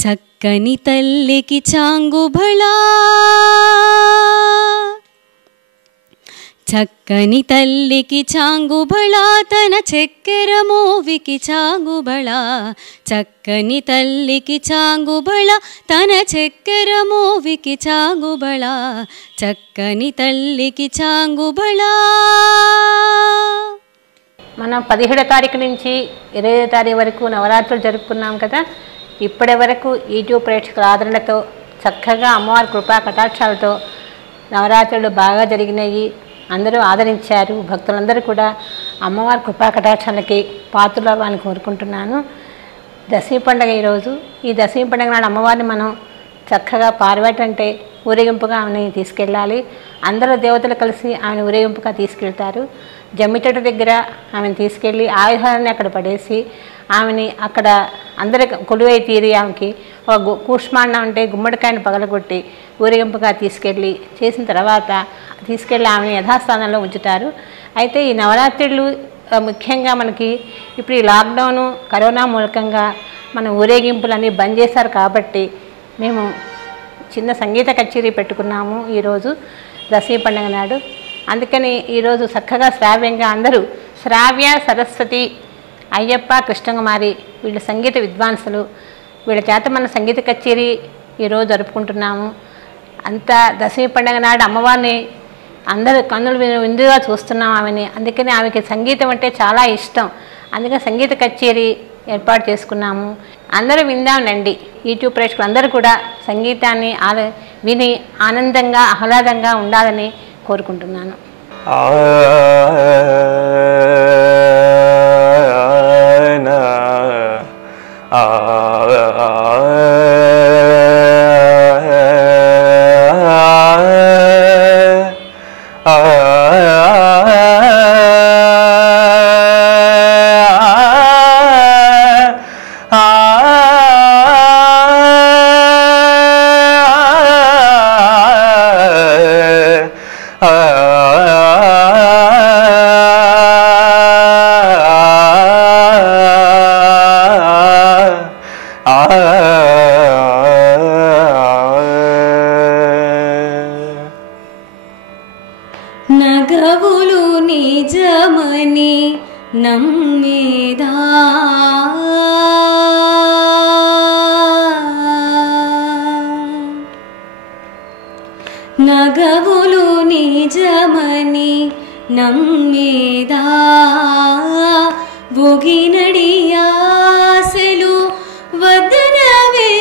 చక్కని తల్లికి చాంగుబళా చక్కని తల్లికి చాంగుబళా తన చక్కెర మోవికి చాంగుబళా చక్కని తల్లికి చాంగుబళా తన చక్కెర మోవికి చాంగుబళా చక్కని తల్లికి చాంగుబళా. మనం 17వ తారీఖు నుంచి 20వ తారీఖు వరకు నవరాత్రులు జరుపుకున్నాం కదా. ఇప్పటి వరకు యూట్యూబ్ ప్రేక్షకుల ఆదరణతో చక్కగా అమ్మవారి కృపా కటాక్షాలతో నవరాత్రులు బాగా జరిగినాయి. అందరూ ఆదరించారు. భక్తులందరూ కూడా అమ్మవారి కృపా కటాక్షాలకి పాత్రలవ్వాలని కోరుకుంటున్నాను. దశమి పండుగ ఈరోజు. ఈ దశమి పండుగ నాడు అమ్మవారిని మనం చక్కగా పార్వటి అంటే ఊరేగింపుగా ఆమెని తీసుకెళ్ళాలి. అందరూ దేవతలు కలిసి ఆమెను ఊరేగింపుగా తీసుకెళ్తారు. జమ్మి చెట్టు దగ్గర ఆమెను తీసుకెళ్ళి ఆయుధాలని అక్కడ పడేసి ఆమెని అక్కడ అందరి కొలువై తీరి ఆమెకి ఒక కూష్మాండం అంటే గుమ్మడికాయను పగలగొట్టి ఊరేగింపుగా తీసుకెళ్ళి చేసిన తర్వాత తీసుకెళ్ళి ఆమెను యథాస్థానంలో ఉంచుతారు. అయితే ఈ నవరాత్రులు ముఖ్యంగా మనకి ఇప్పుడు ఈ లాక్డౌను కరోనా మూలకంగా మన ఊరేగింపులన్నీ బంద్ చేశారు కాబట్టి మేము చిన్న సంగీత కచేరీ పెట్టుకున్నాము ఈరోజు దశమి పండుగ నాడు. అందుకని ఈరోజు చక్కగా శ్రావ్యంగా అందరూ శ్రావ్య, సరస్వతి, అయ్యప్ప, కృష్ణకుమారి వీళ్ళ సంగీత విద్వాంసులు వీళ్ళ చేత మన సంగీత కచేరీ ఈరోజు జరుపుకుంటున్నాము. అంతా దశమి పండుగ నాడు అమ్మవారిని అందరూ కన్నులు విందుగా చూస్తున్నాం ఆమెని. అందుకని ఆమెకి సంగీతం అంటే చాలా ఇష్టం. అందుకని సంగీత కచేరీ ఏర్పాటు చేసుకున్నాము. అందరూ విందాంనండి. యూట్యూబ్ ప్రేక్షకులు అందరూ కూడా సంగీతాన్ని విని ఆనందంగా ఆహ్లాదంగా ఉండాలని కోరుకుంటున్నాను. నగవులు నిజమని నమ్మేదా నగవులు నిజమని నమ్మేదా బొగినడి ఆశలు వదనవే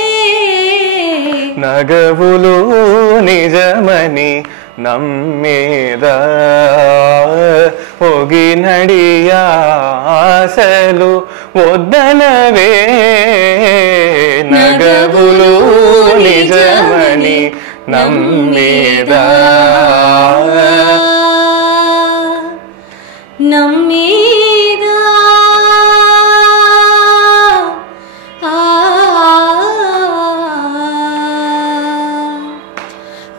నగవులు నిజమని నమ్మేదా ఒగినడి ఆశలు వద్దనవే నగవులు నిజమని నమ్మేదా నమ్మేదా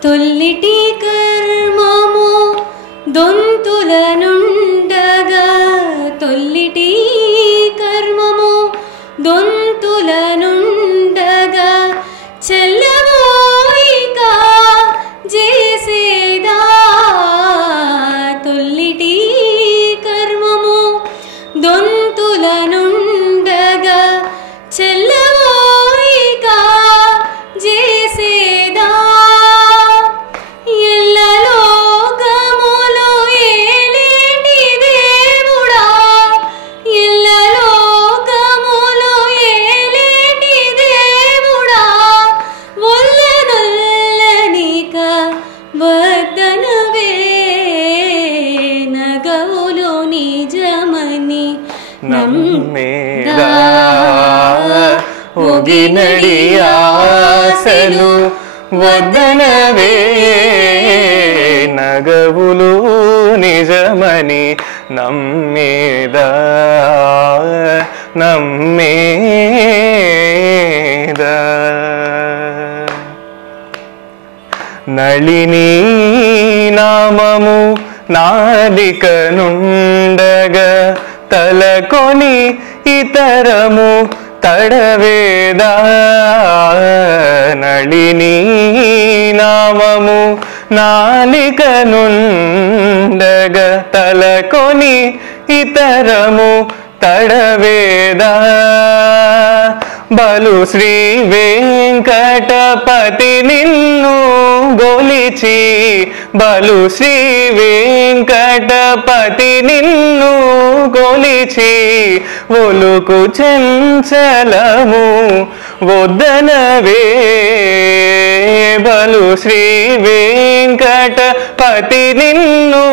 తొల్లిటి కర్మము దొంతుల నుండగా తొల్లిటి కర్మము దొంతుల నుండగా చెల్లబోయిక చేసేదా తొల్లిటి కర్మము దొంతుల నుండగా చెల్లబోయిక చేసేదా ఎల్లలోకములు ఏలేటి దేవుడా ఎల్లలోకములు ఏలేటి దేవుడా ఒల్లనొల్లనిక వద్దనవే నగవులు నిజమని నమ్మేదా ఒగినడి ఆశలు వద్దనవే నగవులు నిజమని నమ్మేదా నమ్మేదా నళినీ నామము నాలిక నుండగా తలకొని ఇతరము తడవేద నళినీ నామము నాలికనుండగ తలకొని ఇతరము తడవేద బలు శ్రీ వెంకటపతి నిన్ను గొలిచి బలు శ్రీ వెంకటపతి నిన్ను గొలిచి ఒలుకు చంచలము వద్దనవే బలు శ్రీ వెంకటపతి నిన్ను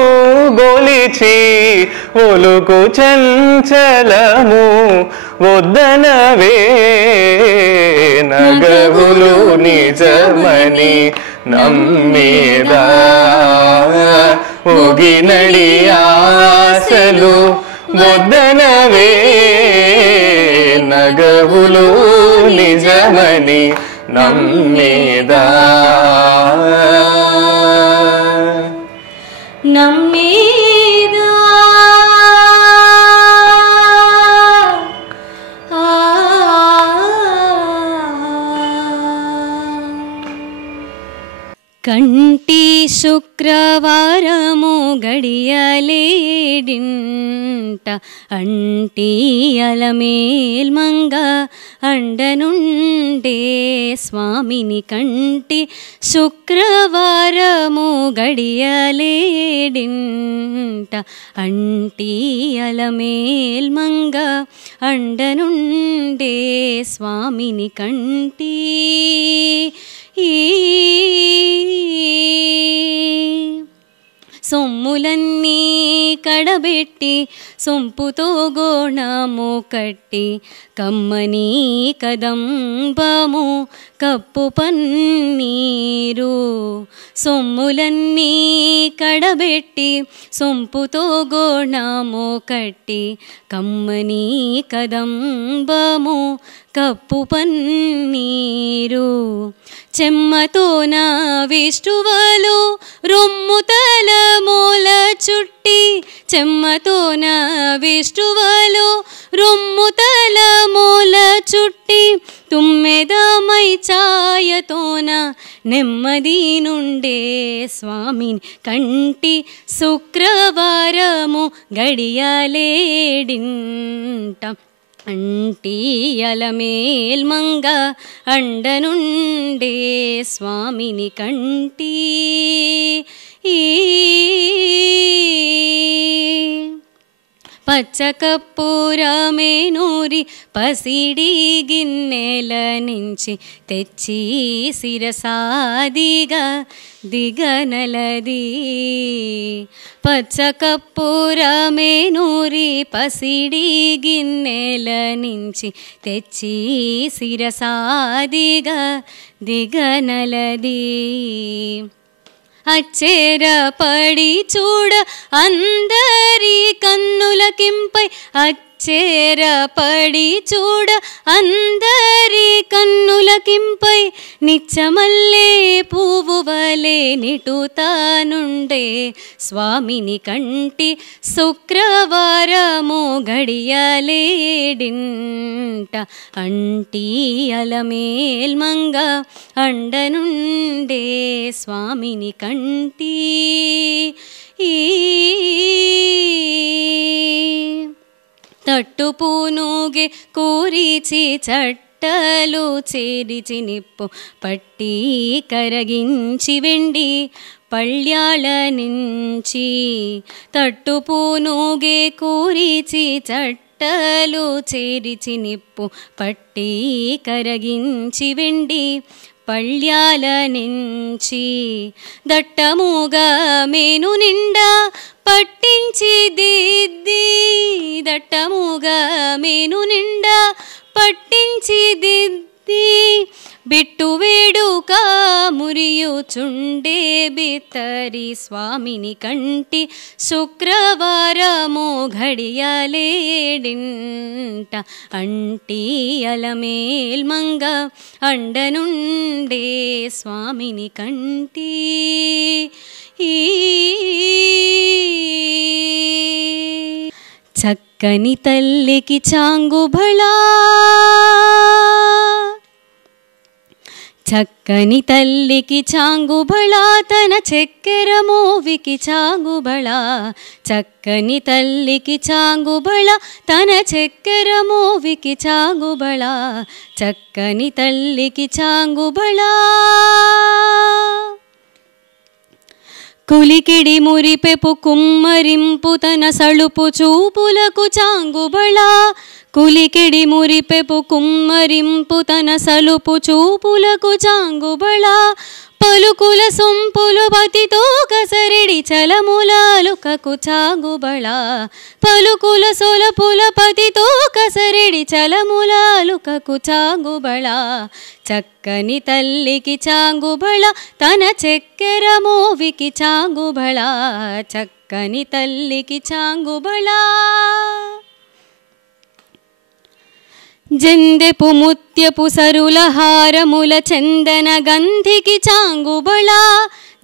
గొలిచి ఒలుకు చంచలము వద్దనవే నగవులు నిజమని నమ్మేదా ఒగినడి ఆశలు వద్దనవే నగవులు నిజమని నమ్మేదా నమ్మేదా కంటి శుక్రవారము గడియలేడింట అంటి అలమేల్మంగ అండనుండే స్వామిని కంటి శుక్రవారము గడియలేడింట అంటి అలమేల్మంగ అండనుండే స్వామిని కంటి సొమ్ములన్నీ కడబెట్టి సొంపుతో గోణము కట్టి కమ్మని కదంబము కప్పు పన్నీరు సొమ్ములన్నీ కడబెట్టి సొంపుతో గోణము కట్టి కమ్మని కదంబము కప్పు పన్నీరు చెమ్మతోన విష్ణువలు రొమ్ము తల మూల చుట్టి చెమ్మతోన విష్ణువలు రొమ్ము తల మూల చుట్టి తుమ్మెదమై ఛాయతోన నెమ్మది నుండే స్వామిని కంటి శుక్రవారము గడియలేడింట అంటి అలమేల్మంగ అండనుండే స్వామిని కంటి పచ్చకప్పూరమేనూరి పసిడి గిన్నెల నుంచి తెచ్చి శిరసాదిగా దిగనలది పచ్చకప్పూరమేనూరి పసిడి గిన్నెల నుంచి తెచ్చి శిరసాదిగా దిగనలది అచ్చేర పడి చూడ అందరి కన్నులకింపై అచ్చేర పడి చూడ అందరి కన్నులకింపై నిచ్చమల్లే పువ్వు వలె నిటుతానుండే స్వామిని కంటి శుక్రవారము గడియలేడింట అంటి అలమేల్మంగ అండనుండే స్వామిని కంటి తట్టు పూనుగే కూరిచి చట్టలు చేరిచి నిప్పు పట్టి కరగించి వెండి పళ్ళ్యాల నుంచి తట్టు పూనుగే కూరిచి చట్టలు చేరిచి నిప్పు పట్టి కరగించి వెండి పళ్ళ్యాల నుంచి దట్టముగా మేను నిండా పట్టించి దిద్ది దట్టముగా మేను నిండా పట్టించి దిద్ది బిట్టు వేడుక మురియుచుండే బిత్తరి స్వామిని కంటి శుక్రవారము ఘడియలేడింట అంటి అలమేల్మంగ అండనుండే స్వామిని కంటి చక్కని తల్లికి చాంగుబళా చక్కని తల్లికి చాంగుబళా తన చక్కెర మోవికి చాంగుబళా చక్కని తల్లికి చాంగుబళా తన చక్కెర మోవికి చాంగుబళా చక్కని తల్లికి చాంగుబళా కులికిడి మురిపెపు కుమ్మరింపు తన సళుపు చూపులకు చాంగుబళా కులికిడి మురిపెపు కుమ్మరింపు తన సలుపు చూపులకు చాంగుబళా పలుకుల సొంపులు పతితో కసరిడి చలములాలుకకు చాంగుబళా పలుకుల సొలపుల పతితో కసరిడి చలములాలుకకు చాంగుబళా చక్కని తల్లికి చాంగుబళా తన చక్కెర మోవికి చాంగుబళా చక్కని తల్లికి చాంగుబళా జందెపు ముత్యపు సరుల హారముల చందన గంధికి చాంగుబళా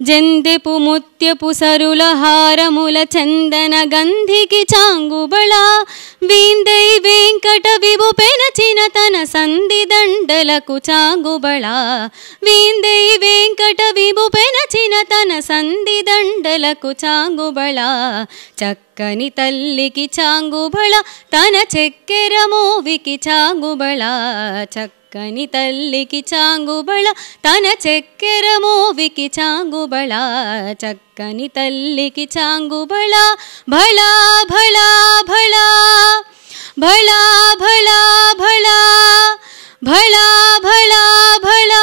జందెపు ముత్యపు సరుల హారముల చందన గంధికి చాంగుబళా వీందై వెంకట విభు పెనచిన తన సంధి దండలకు చాంగుబళా వీందై వెంకట విభు పెనచిన తన సంధి దండలకు చాంగుబళా చక్కని తల్లికి చాంగుబళా తన చక్కెర మోవికి చాంగుబళా చక్కని తల్లికి చాంగుబళా తన చక్కెర మోవికి చాంగుబళా చక్కని తల్లికి చాంగుబళా భళా భళా భళా భళా భళా భళా భళా భళా భళా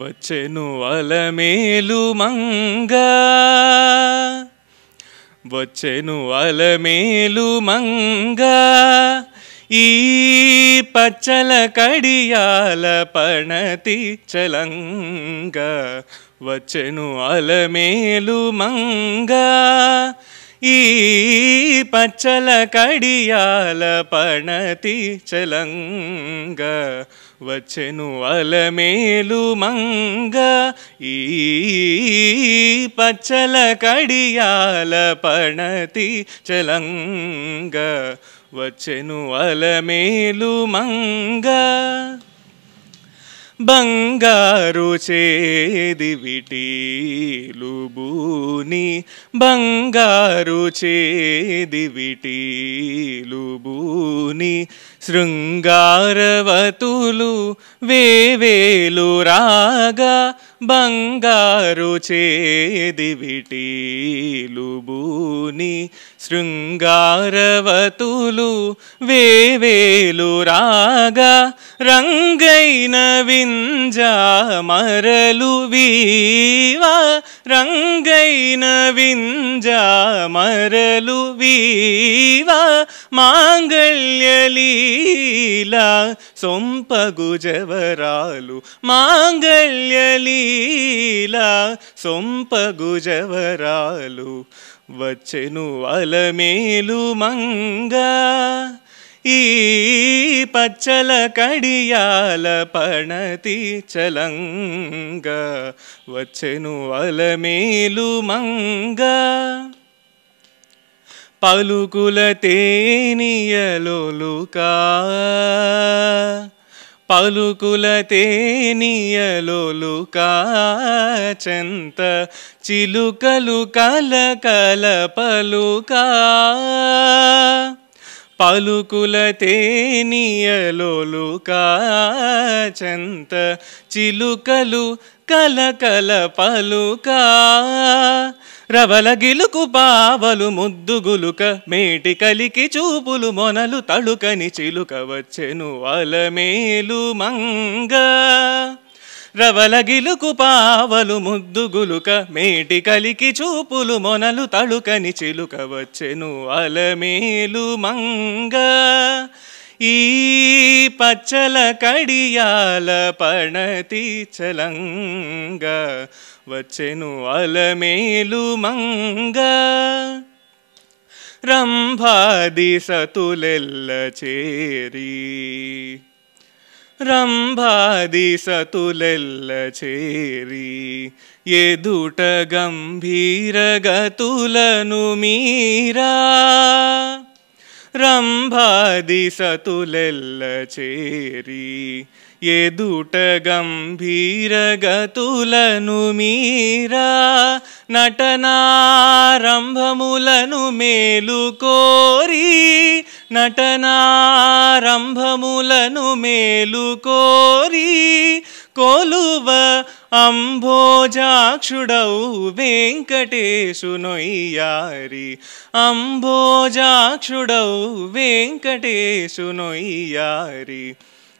వచ్చెను అలమేలు మంగ వచ్చెను అలమేలు మంగ ఈ పచ్చల కడియాల పణతి చలంగ వచ్చెను అలమేలు మంగ ఈ పచ్చల కడియాల పణతి చలంగ వచ్చెను అలమేలు మంగ ఈ పచ్చల కడియాల పణతి చలంగ వచ్చెను అలమేలు మంగ బంగారు చేది విటీలు బూని బంగారు చేది విటీలు బూని శృంగారవతులు వేవేలు రాగా బంగారు చేది విటీలు బూని శృంగారవతులు వేవేలు రాగా రంగైన వింజా మరలు వీవా రంగైన వింజా మరలు వీవా మాంగళ్యలీలా సొంపగు జవరాలు మాంగళ్యలీలా సొంపగు జవరాలు వచ్చెను అలమేలు మంగ ఈ పచ్చల కడియాల పణతి చలంగ వచ్చెను అలమేలు మంగ పలుకుల తేనియలోలుకా పలుకుల తేనియలోలుకా చెంత చిలుకలు కలకల పలుకా పలుకుల తేనియలోలుకా చెంత చిలుకలు కలకల పలుకా రవల గిలుకు పావలు ముద్దుగులుక మేటి కలికి చూపులు మొనలు తళుకని చిలుక వచ్చెను అలమేలు మంగ రవల గిలుకు పావలు ముద్దుగులుక మేటి కలికి చూపులు మొనలు తళుకని చిలుక వచ్చెను అలమేలు మంగ ఈ పచ్చల కడియాల పణతి చలంగ వచ్చెను అలమేలు మంగ రంభాది సతులెల్ల చేరి రంభాది సతులెల్ల చేరి ఎదుట గంభీర గతులను మీరా రంభాది సతులెల్ల చేరి ఎదుట గంభీర గతులను మీరా నటనారంభములను మేలు కోరి నటనారంభములను మేలు కోరి కొలువ అంభోజాక్షుడౌ వెంకటేశునొయ్యారి అంభోజాక్షుడౌ వెంకటేశునొయ్యారి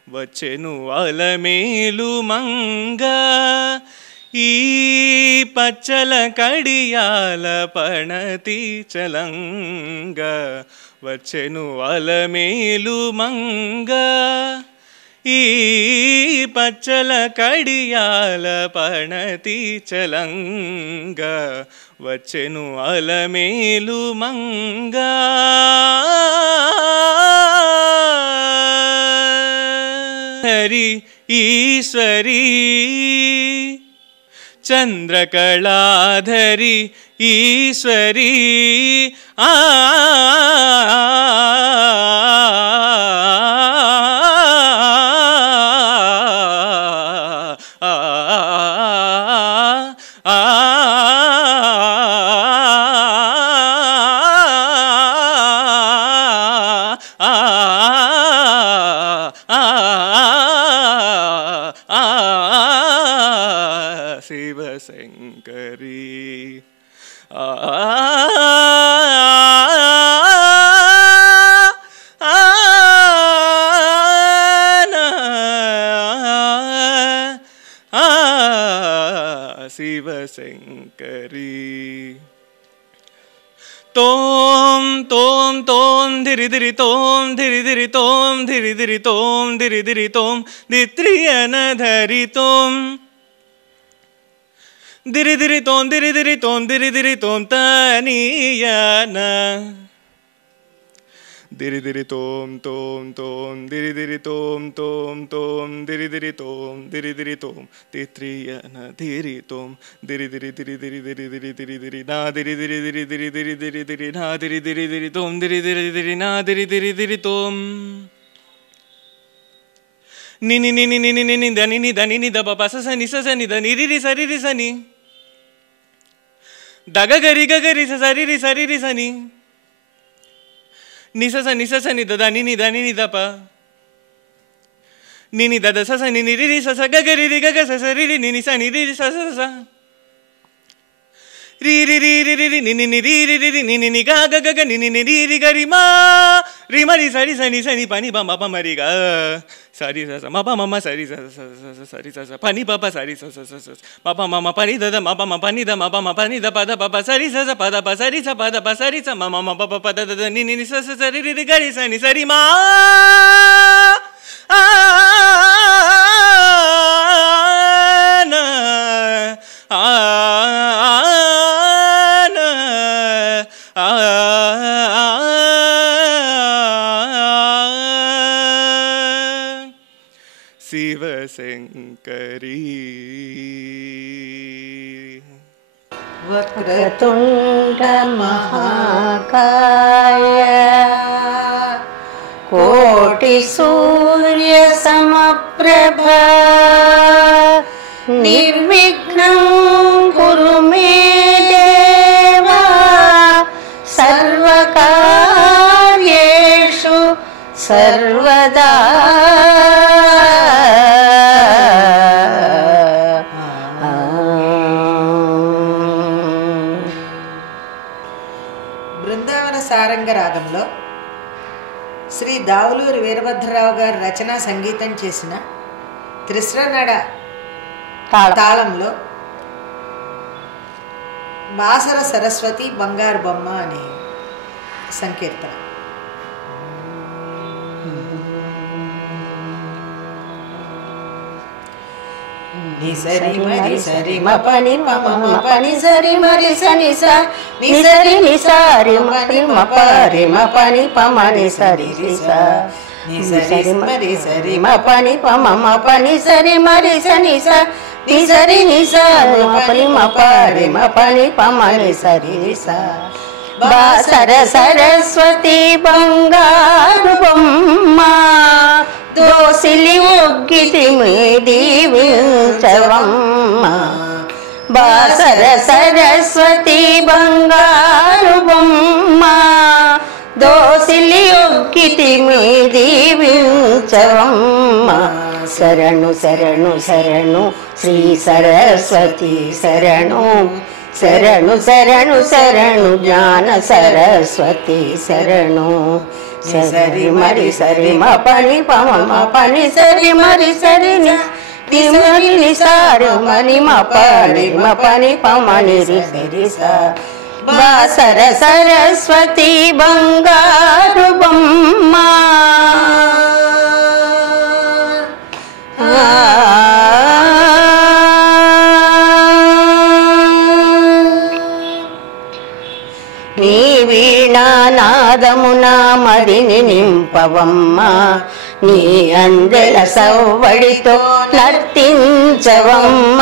వచ్చెను అలమేలు మంగ ఈ పచ్చల కడియాల పణతి చలంగ వచ్చెను అలమేలు మంగ ఈ పచ్చల కడియాల పణతి చలంగ వచ్చెను అలమేలు మంగ హరి ఈశ్వరీ చంద్రకళాధరి ఈశ్వరీ ఆ శివశంకరీ శివశంకరీ తోం తోం తోం ధిరి ధిరి తోం ధిరి ధిరి తోం ధిరి ధిరి తోం ధిరి ధిరి తోం దిత్రియన ధరి తోం ధిరి ధిరి తోం ధిరి ధిరి తోం ధిరి ధిరి తోం తనీయన ధిరి ధిరి తోం తోం తోం ధిరి ధిరి తోం తోం తోం ధిరి ధిరి తోం ధిరి ధిరి తోం తిత్రియన ధిరి తోం ధిరి ధిరి ధిరి ధిరి ధిరి ధిరి ధిరి ధిరి నా ధిరి ధిరి ధిరి ధిరి ధిరి ధిరి ధిరి నా ధిరి ధిరి ధిరి తోం ధిరి ధిరి ధిరి నా ధిరి ధిరి ధిరి తోం నిని నిని నిని నిని దని ని దని ని దబ పస సని స సని దని రి రి సరి రి సని దగ గరి గ గరి స సరి రి సని నిస స నిస సని ద దని ని దప నిని దద స సని ని రి రి స స గ గరి రి గ గ స సరి రి నిని స ని రి రి స స స రి రి రి రి రి రి నిని ని రి రి రి రి నిని ని గ గ గ గ నిని ని రి రి గ రి మా రి మ రి సరి సని సని పని బ మ ప మ రి గ సరి స స మ ప మ మ సరి స స సరి స స పని ప ప సరి స స స మ ప మ మ పని ద ద మ ప మ పని ద మ ప మ పని ద ప ద ప ప సరి స స ప ద ప సరి స ప ద ప సరి స మ మ మ ప ప ప ద ద ద ని ని ని స స సరి రి రి గ రి సని సరి మా శివశంకరీ వక్రతుండ మహాకాయ కోటి సూర్య సమప్రభ నిర్విఘ్నం కురు మే దేవా సర్వకార్యేషు సర్వదా సారంగరాగంలో శ్రీ దావులూరి వీరభద్రరావు గారు రచనా సంగీతం చేసిన త్రిశ్రనడ తాళంలో బాసర సరస్వతి బంగారు బొమ్మ అనే సంకీర్తన. ని సరి మరి సరి మ పని పమ మ పని సరి మరి సని స ని సరి ని సరి మ పని మ పరి మ పని పమ ని సరి రి స ని సరి మరి సరి మ పని పమ మ పని సరి మరి సని స ని సరి ని సరి మ పని మ పరి మ పని పమ ని సరి రి స బాసర సరస్వతి బంగారు బొమ్మ దోసిలి ఒగ్గితి దీవించవమ్మ బాసర సరస్వతి బంగారు బొమ్మ దోసిలి ఒగ్గితి దీవించవమ్మ శరణు శరణు శరణు శ్రీ సరస్వతి శరణు శరణు శరణు శరణు జ్ఞాన సరస్వతి శరణు సరి మరి సరి మ పని పమ మ పని సరి మరి సరి ని మరి ని సారు మని మ పని మ పని పమ ని రి సరి స బాసర సరస్వతి బంగారు బొమ్మ నీ వీణానాదమున మదిని నింపవమ్మ నీ అందెల సవ్వడితో నర్తించవమ్మ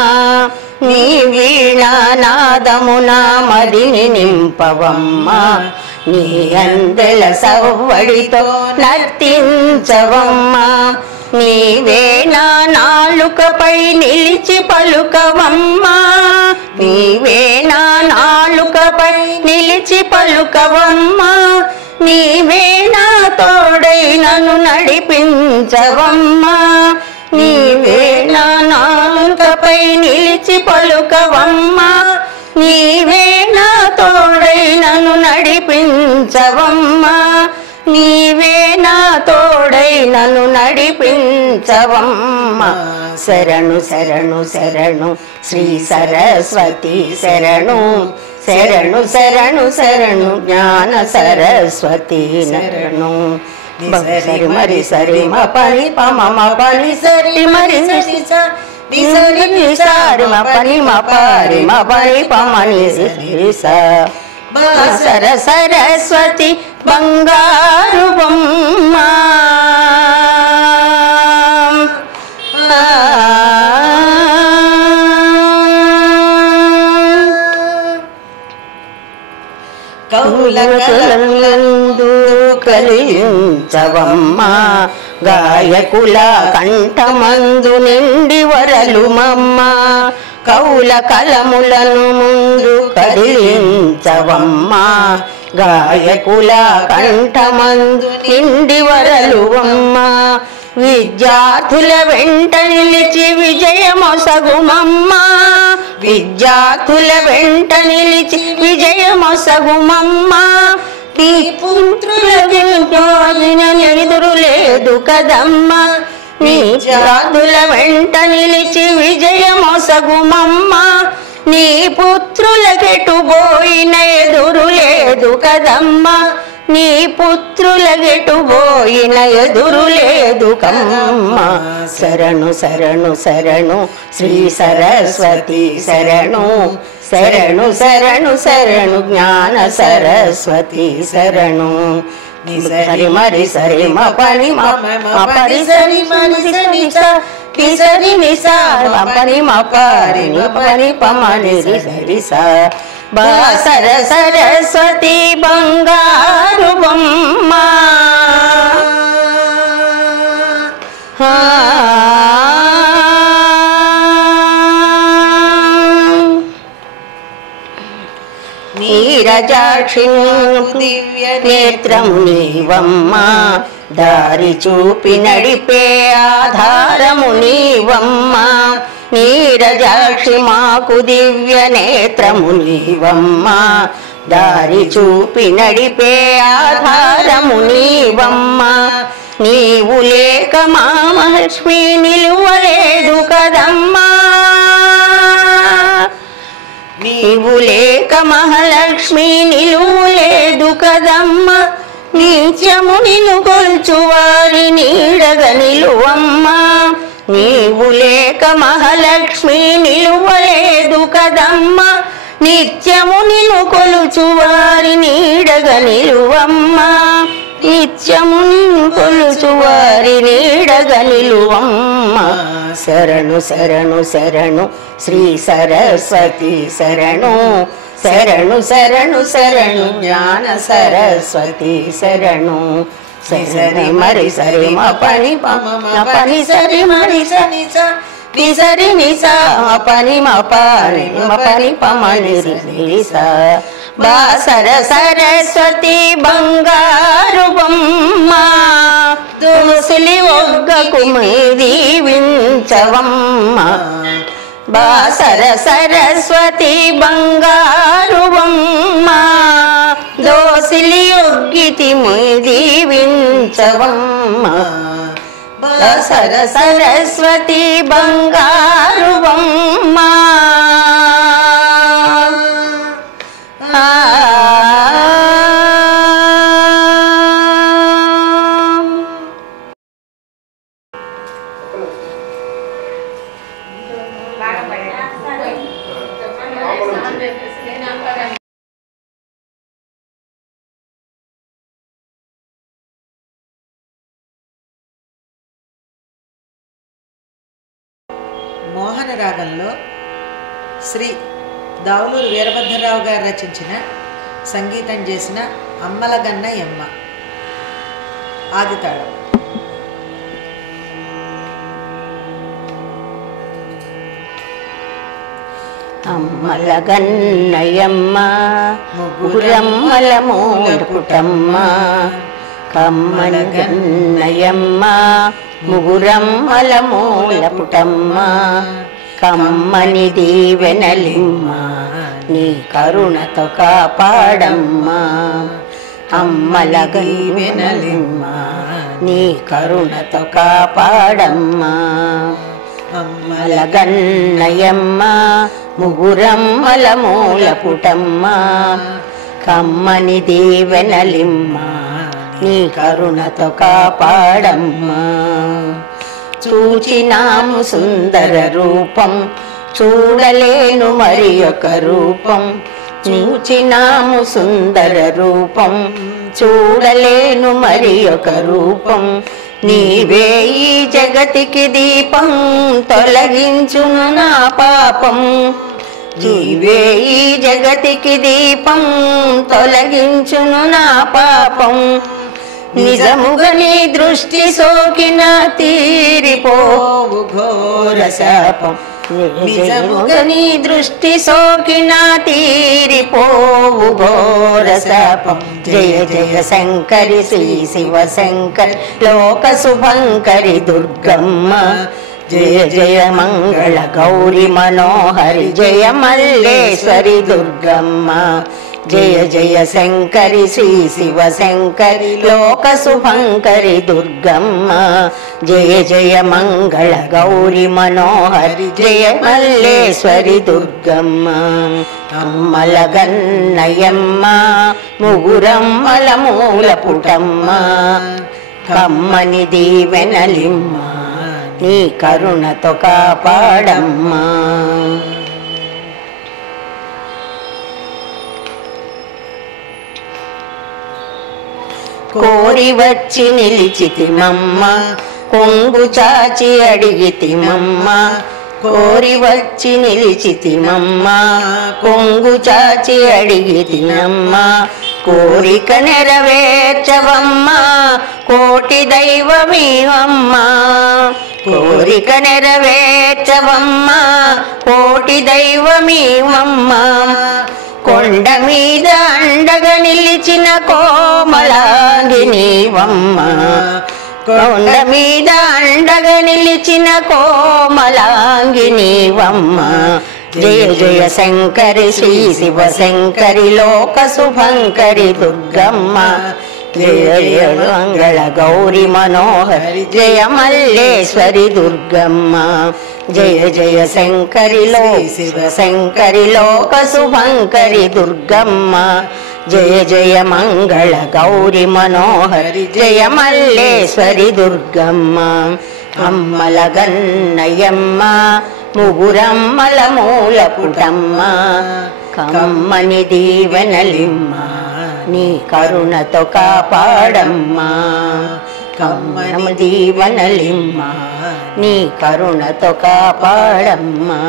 నీ వీణానాదమున మదిని నింపవమ్మ నీ అందెల సవ్వడితో నర్తించవమ్మ నీవే నా నాలుకపై నిలిచి పలుకవమ్మ నీవే నా నాలుకపై నిలిచి పలుకవమ్మ నీవే నా తోడై నన్ను నడిపించవమ్మ నీవే నా నాలుకపై నిలిచి పలుకవమ్మ నీవే నా తోడై నన్ను నడిపించవమ్మ నీవే నా తోడై నన్ను నడిపించవమ్మ శరణు శరణు శరణు శ్రీ సరస్వతి శరణు శరణు శరణు శరణు జ్ఞాన సరస్వతి శరణు సరి మరి సరి మ పని పమ మ పని సరి మరి సరి స ని సరి ని సారి మ పని మ పరి మ పని పమ ని సరి స బాసర సరస్వతి బంగారు బొమ్మ కౌలకలందు కలించవమ్మ గాయకుల కంఠమందు నిండి వరలుమమ్మ కౌల కలములను ముందు కదిలించవమ్మ గాయకుల కంఠమందు నిండి వరలువమ్మ విద్యార్థుల వెంట నిలిచి విజయమొసగుమమ్మ విద్యార్థుల వెంట నిలిచి విజయమొసగుమమ్మ నీ పుత్రులకు ఎదురు లేదు కదమ్మ విద్యార్థుల వెంట నిలిచి విజయమొసగుమమ్మ నీ పుత్రులకెటుబోయిన ఎదురు లేదు కదమ్మ నీ పుత్రులకెటుబోయిన ఎదురు లేదు కమ్మ శరణు శరణు శరణు శ్రీ సరస్వతి శరణు శరణు శరణు శరణు జ్ఞాన సరస్వతి శరణు సరి మరి సరి మ పని మ పరి సరి మరి సరి స ని సరి ని స మ పని మ పరి ని పని పమ ని రి సరి స బాసర సరస్వతి బంగారు బొమ్మ నీరజాక్షి దివ్య నేత్రం నీవమ్మ దారి చూపి నడిపే ఆధారము నీవమ్మ నీరజాక్షి మాకు దివ్య నేత్రము నీవమ్మ దారి చూపి నడిపే ఆధారము నీవమ్మ నీవు లేక మా మహాలక్ష్మి నిలువలేదు కదమ్మా నీవు లేక మహాలక్ష్మి నిలువలేదు కదమ్మ నిత్యము నిన్ను కొల్చు వారి నీడగ నిలువమ్మ నీవు లేక మహాలక్ష్మి నిలువలేదు కదమ్మ నిత్యము నిన్ను కొలుచు వారి నీడగ నిలువమ్మ నిత్యము నిన్ను కొలుచు వారి నీడగ నిలువమ్మ శరణు శరణు శరణు శ్రీ సరస్వతి శరణు శరణు శరణు శరణు జ్ఞాన సరస్వతి శరణు సరి మరి సరి మ పని పని సరి మరి సని సరి నిసా పని మ పని పమని సా బాసర సరస్వతి బంగారు బొమ్మ దోసిలి ఒగ్గకు దీవించవమ్మ బాసర సరస్వతి బంగారు బొమ్మ దోసిలి ఒగ్గితి దీవించవమ్మ బాసర సరస్వతి బంగారు బొమ్మ మోహన రాగంలో శ్రీ దావులూరు వీరభద్రరావు గారు రచించిన సంగీతం చేసిన అమ్మలగన్న యమ్మ ఆదితాళం. అమ్మలగన్నయమ్మ ముగురమ్మల మూలపుటమ్మ కమ్మలగన్నయమ్మ ముగురమ్మల మూలపుటమ్మ కమ్మని దీవెనలిమ్మ నీ కరుణతో కాపాడమ్మ అమ్మలగన్నయమ్మ నీ కరుణతో కాపాడమ్మ అమ్మలగన్నయమ్మ ముగురమ్మల మూలపుటమ్మ కమ్మని దీవెనలిమ్మ నీ కరుణతో కాపాడమ్మ చూచినాము సుందర రూపం చూడలేను మరి ఒక రూపం చూచినాము సుందర రూపం చూడలేను మరి ఒక రూపం నీవే ఈ జగతికి దీపం తొలగించును నా పాపం నీవే ఈ జగతికి దీపం తొలగించును నా పాపం నిజముగా నీ దృష్టి సోకిన తీరిపోవు ఘోర శాపం నిజముగా నీ దృష్టి సోకిన తీరిపోవు ఘోర శాపం జయ జయ శంకరి శ్రీ శివ శంకరి లోక శుభంకరి దుర్గమ్మ జయ జయ మంగళ గౌరి మనోహరి జయ మల్లేశ్వరి దుర్గమ్మ జయ జయ శంకరి శ్రీ శివ శంకరి లోక శుభంకరి దుర్గమ్మ జయ జయ మంగళ గౌరి మనోహరి జయ మల్లేశ్వరి దుర్గమ్మ అమ్మలగన్నయమ్మ ముగురమ్మల మూలపుటమ్మ కమ్మని దీవెనలిమ్మ నీ కరుణతో కాపాడమ్మ కోరి వచ్చి నిలిచితిమమ్మ కొంగు చాచి అడిగితిమమ్మ కోరి వచ్చి నిలిచితిమమ్మ కొంగు చాచి అడిగితిమమ్మ కోరిక నెరవేర్చవమ్మ కోటి దైవమీవమ్మ కోరిక నెరవేర్చవమ్మ కోటి దైవమీవమ్మ కొండ మీద అండగా నిలిచిన కోమలాంగినీవమ్మ కొండ మీద అండగా నిలిచిన కోమలాంగినీవమ్మ జయ జయ శంకరి శ్రీ శివ శంకరి లోక శుభంకరి దుర్గమ్మ జయ జయ మంగళ గౌరి మనోహరి జయ మల్లేశ్వరి దుర్గమ్మ జయ జయ శంకరి శివ శంకరి లోక శుభంకరి దుర్గమ్మ జయ జయ మంగళ గౌరి మనోహరి జయ మల్లేశ్వరి దుర్గమ్మ అమ్మల గన్నయమ్మ ముగురమ్మల మూల పుటమ్మ కమ్మని దీవెనలిమ్మ నీ కరుణతో కాపాడమ్మా కమ్మని దీవెనలిమ్మ నీ కరుణతో కాపాడమ్మా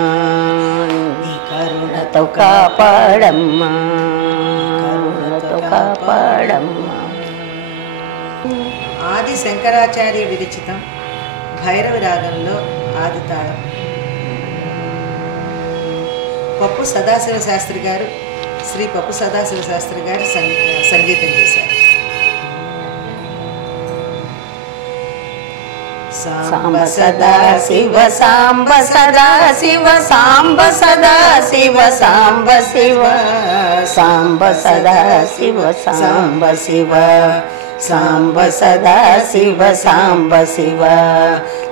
నీ కరుణతో కాపాడమ్మా కరుణతో కాపాడమ్మా. ఆది శంకరాచార్య విరచితం భైరవి రాగంలో ఆది తాళం. పప్పు సదాశివ శాస్త్రి గారు, శ్రీ పప్పు సదాశివ శాస్త్రి గారు సంగీతం చేశారు. సాంబ సదా శివ సాంబ సదా శివ సాంబ సదా శివ సాంబ శివ సాంబ సదా శివ సాంబ శివ సాంబ సదా శివ సాంబ శివ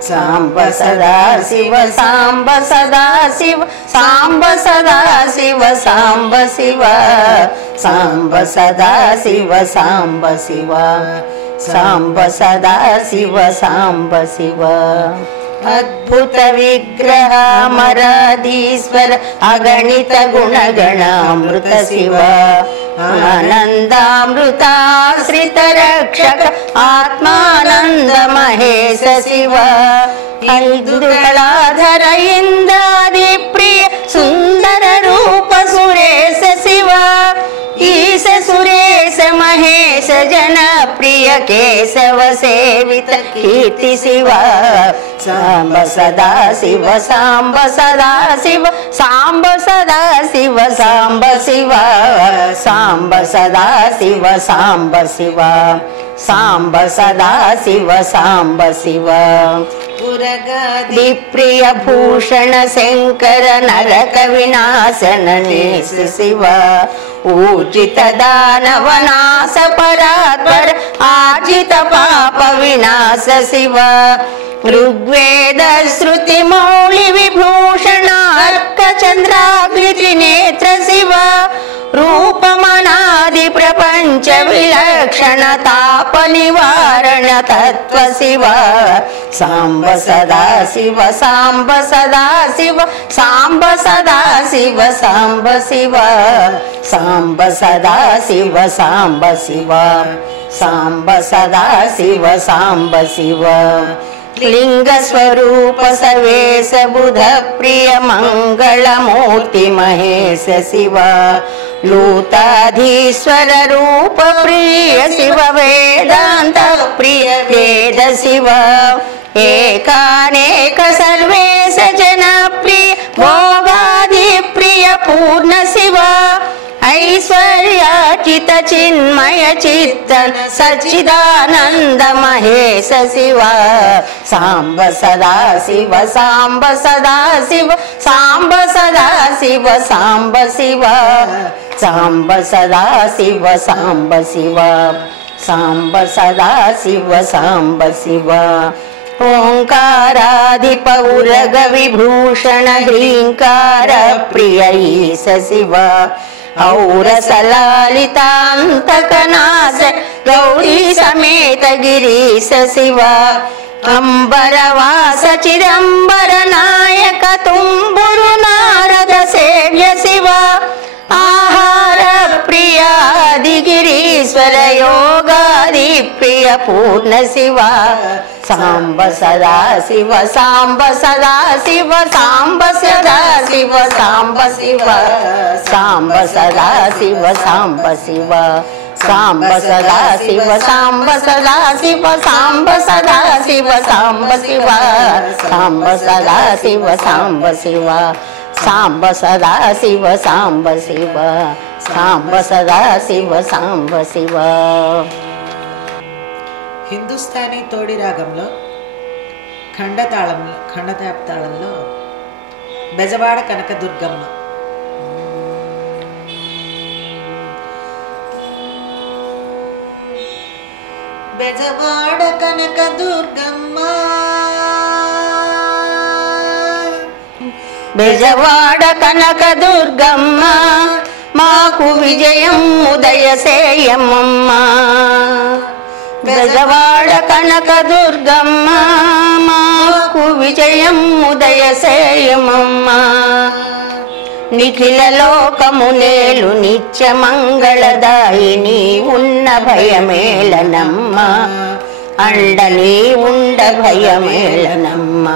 సాంబ సదా శివ సాంబ సదా శివ సాంబ సదా శివ సాంబ శివ సాంబ సదా శివ సాంబ శివ సాంబ సదా శివ సాంబ శివ. అద్భుత విగ్రహ మరాధీశ్వర అగణిత గుణగణామృత శివ ఆనందామృతాశ్రిత రక్షక ఆత్మానంద మహేశ శివ ఇందుకళాధర ఇంద్రాది ప్రియ సుందర రూప సురేశ శివ ఈశ సురేశ మహేశ జన ప్రియ కేశవ సేవిత కీర్తి శివ సాంబ సదా శివ సాంబ సదా శివ సాంబ సదా శివ సాంబ శివ సాంబ సదా శివ సాంబ శివ సాంబ సదా శివ సాంబ శివ ప్రియ భూషణ శంకర నరక వినాశన నేస శివ ఊర్జిత దానవనాశ పరాత్పర ఆర్జిత పాప వినాశ శివ ఋగ్వేద శృతి మౌళి విభూషణ అర్క చంద్రాగ్ని త్రినేత్ర శివ రూపమనాది ప్రపంచ విలక్షణ తాప నివారణ తత్వ శివ సాంబ సదా శివ సాంబ సదా శివ సాంబ సదా శివ సాంబ శివ సాంబ సదా శివ సాంబ శివ సాంబ సదా శివ సాంబ శివ లింగ స్వరూప సవేశ బుధ ప్రియ మంగళమూర్తి మహేశ శివ లూతాధీశ్వర రూప ప్రియ శివ వేదాంత ప్రియ వేద శివ ఏకానేక సర్వేశ జన ప్రియ భోగాది ప్రియ పూర్ణ శివ ఐశ్వర్యాచిత చిన్మయ చిత్తన సచ్చిదానంద మహేశ శివ సాంబ సదా శివ సాంబ సదా శివ సాంబ సదా శివ సాంబ శివ సాంబ సదా శివ సాంబ శివ సాంబ సదా శివ సాంబ శివ ఓంకారాధిప ఉరగ విభూషణ హ్రీంకార ప్రియ ఈశ శివ ఔరస లలితాంతకనాశ గౌరీ సమేత గిరీశ శివ అంబరవాస చిదంబర నాయక తుంబురు నారద సేవ్య శివ ఆహార ప్రియాది గిరీశ్వర యోగాది ప్రియ పూర్ణ శివ సాంబ సదా శివ సాంబ సదా శివ సాంబ సదా శివ సాంబ శివ సాంబ సదా శివ సాంబ శివ సాంబ సదా శివ సాంబ సదా శివ సాంబ సదా శివ సాంబ శివ సాంబ సదా శివ సాంబ శివ సాంబ సదా శివ సాంబ శివ సాంబ సదా శివ సాంబ శివ. హిందుస్థానీ తోడి రాగంలో ఖండతాళంలో బెజవాడ కనకదుర్గమ్మ. బెజవాడ కనకదుర్గమ్మ బెజవాడ కనకదుర్గమ్మ మాకు విజయం ఉదయ సేయమ్మ బెజవాడ కనక దుర్గమ్మ మాకు విజయం ఉదయసేయమమ్మ నిఖిల లోకమునేలు నిత్య మంగళదాయిని ఉన్న భయమేళనమ్మ అండని ఉండ భయమేళనమ్మ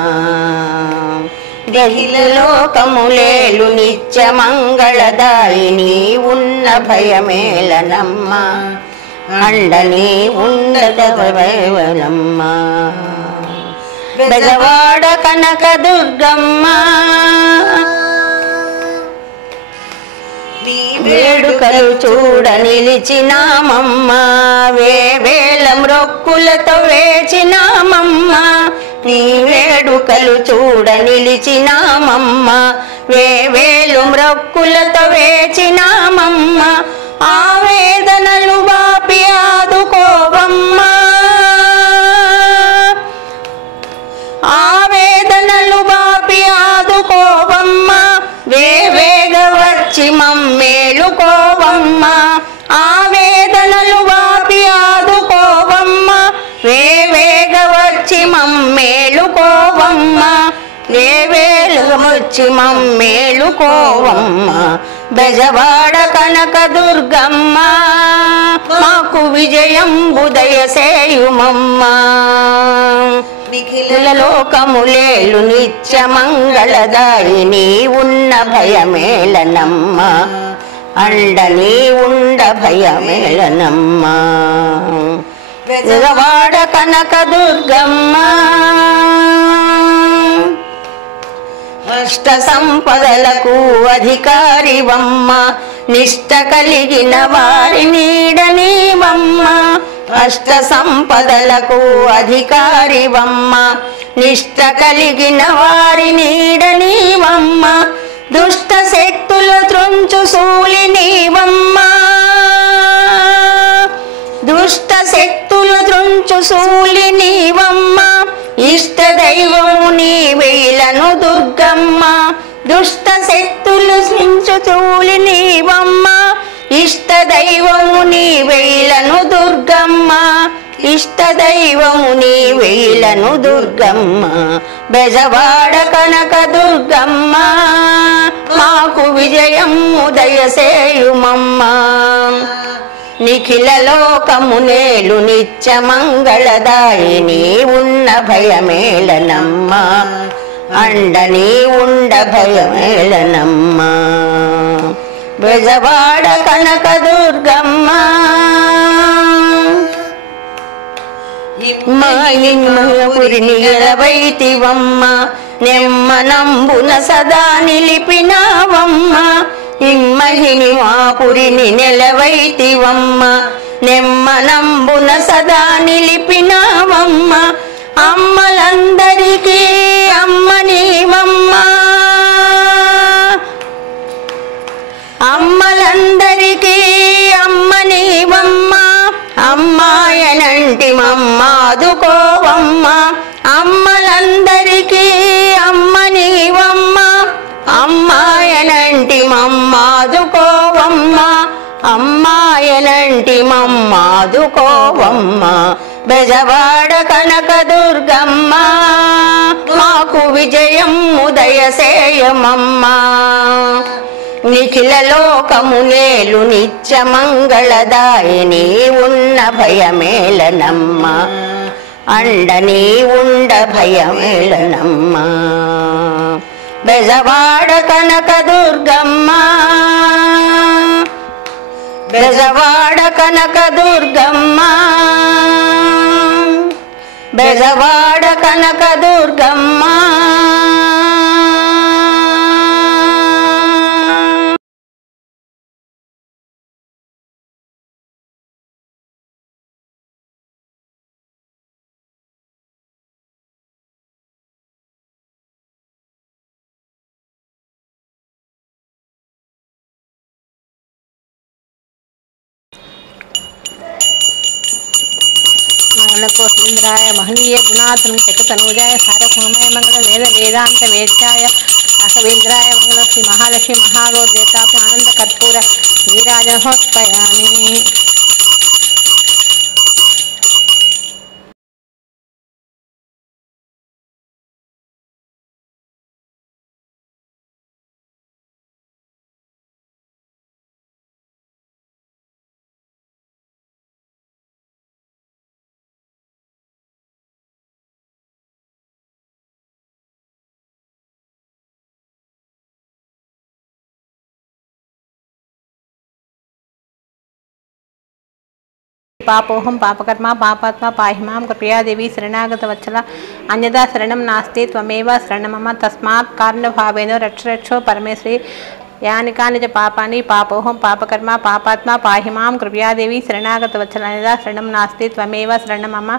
నిఖిల లోకములేలు నిత్య మంగళదాయిని ఉన్న భయమేళనమ్మ అండని ఉండద భయమేళనమ్మ బెజవాడ కనక దుర్గమ్మ వేడుకలు చూడ నిలిచినామమ్మ వేవేల మ్రొక్కులతో వేచినామమ్మ నీ వేడుకలు చూడ నిలిచినామమ్మ వేవేలు మ్రొక్కులతో వేచినామమ్మ ఆవేదనలు బాపి ఆదుకోవమ్మ ఆవేదనలు బాపి ఆదుకోవమ్మ వేవేగ వచ్చి మమ్మేలుకోవమ్మ ఆవేదనలు బాపి ఆదుకోవమ్మ వేవేగ వచ్చి మమ్మేలుకోవమ్మ వేవేలు వచ్చి మమ్మేలుకోవమ్మ బెజవాడ కనక దుర్గమ్మ మాకు విజయం ఉదయసేయుమమ్మ నిఖిల లోకములేలు నిత్య మంగళదాయిని ఉన్న భయమేళనమ్మ అండని ఉండ భయమేళనమ్మ బెజవాడ కనక దుర్గమ్మ అష్ట సంపదలకు అధికారివమ్మ నిష్ట కలిగిన వారి నీడనీవమ్మ అష్ట సంపదలకు అధికారివమ్మ నిష్ట కలిగిన వారి నీడనీవమ్మ దుష్ట శక్తుల త్రుంచు సూలినీవమ్మ దుష్ట శక్తుల త్రుంచు సూలినీవమ్మ ఇష్ట దైవము నీవేలను దుర్గమ్మ దుష్ట శక్తులు సించు చూలినీవమ్మ ఇష్ట దైవము నీవేలను దుర్గమ్మ ఇష్ట దైవము నీవేలను దుర్గమ్మ బెజవాడ కనక దుర్గమ్మ మాకు విజయం ఉదయసేయుమమ్మ నిఖిల లోకమునేలు నిత్య మంగళదాయిని ఉన్న భయమేళనమ్మ అండని ఉండ భయమేళనమ్మ బెజవాడ కనక దుర్గమ్మ మాయిన్మయపురిని ఎలవైతివమ్మ నెమ్మనంబున సదా నిలిపినావమ్మ ఇమ్మహిని మాపురిని నెలవైతివమ్మ నెమ్మనంబున సదా నిలిపినావమ్మ అమ్మలందరికీ అమ్మ నీవమ్మ అమ్మలందరికీ అమ్మ నీవమ్మ అమ్మాయనంటి మమ్మాదుకోవమ్మ అమ్మలందరికీ అమ్మ నీవమ్మ అమ్మాయనంటి మమ్మాదుకోవమ్మ అమ్మాయనంటి మమ్మాదుకోవమ్మ బెజవాడ కనక దుర్గమ్మ మాకు విజయం ఉదయసేయమమ్మ నిఖిల లోకమునేలు నిత్య మంగళదాయిని ఉన్న భయమేళనమ్మ అండని ఉండ భయమేళనమ్మ బెజవాడ కనక దుర్గమ్మ బెజవాడ కనక దుర్గమ్మ బెజవాడ కనక దుర్గమ్మ मंगलकोशेन्द्राय महनीय गुणात्म चकतनूजाय सारभौमाय मंगल वेद वेदांत वेद्याय राघवेन्द्राय मंगल श्री महालक्ष्मी महागौर देवताप आनंद कर्पूर नीराजनोत्पयामि పాపోహం పాపకర్మ పాపాత్మ పాహి మాం కృపయాదేవి శరణాగత వత్సల అన్యదా శరణం నాస్తి త్వమేవ శరణమమ తస్మాత్ కారణభావేన రక్షరక్షో పరమేశ్వరి యాని కాని చ పాపాని పాపోహం పాపకర్మ పాపాత్మ పాహి మాం కృపయాదేవి శరణాగత వత్సల అన్యదా శరణం నాస్తి త్వమేవ శరణమమ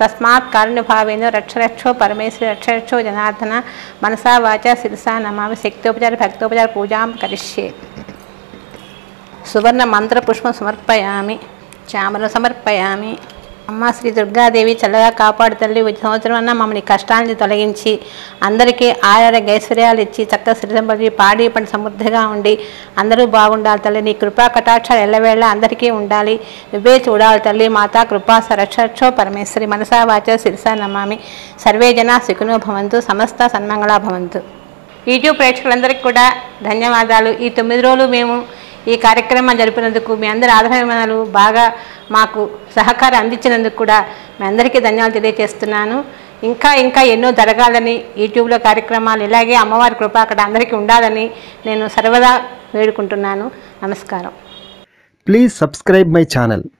తస్మాత్ కారణభావేన రక్షరక్షో పరమేశ్వరి రక్షరక్షో జనార్దన మనసా వాచ శిరసా నమామి శక్తోపచార భక్తోపచార పూజాం కరిష్యే సువర్ణ మంత్రపుష్పం సమర్పయామి చామరం సమర్పయామి. అమ్మ శ్రీ దుర్గాదేవి చల్లగా కాపాడు తల్లి. ఈ సంవత్సరం అన్న మమ్మల్ని కష్టాలను తొలగించి అందరికీ ఆరోగ్య ఐశ్వర్యాలు ఇచ్చి చక్కగా శ్రీరంపడి పాడి పంట సమృద్ధిగా ఉండి అందరూ బాగుండాలి తల్లి. నీ కృపా కటాక్షాలు ఎల్లవేళ అందరికీ ఉండాలి. నువ్వే చూడాలి తల్లి. మాతా కృపా రక్షరక్షో పరమేశ్వరి మనసా వాచ శిరసా నమామి. సర్వే జనా సుఖినో భవంతు సమస్త సన్మంగళా భవంతు. యూట్యూబ్ ప్రేక్షకులందరికీ కూడా ధన్యవాదాలు. ఈ 9 రోజులు మేము ఈ కార్యక్రమం జరిపినందుకు మీ అందరి ఆదరణలు బాగా మాకు సహకారం అందించినందుకు కూడా మీ అందరికీ ధన్యవాదాలు తెలియజేస్తున్నాను. ఇంకా ఎన్నో జరగాలని యూట్యూబ్లో కార్యక్రమాలు ఇలాగే అమ్మవారి కృప అక్కడ అందరికీ ఉండాలని నేను సర్వదా వేడుకుంటున్నాను. నమస్కారం. Please subscribe my channel.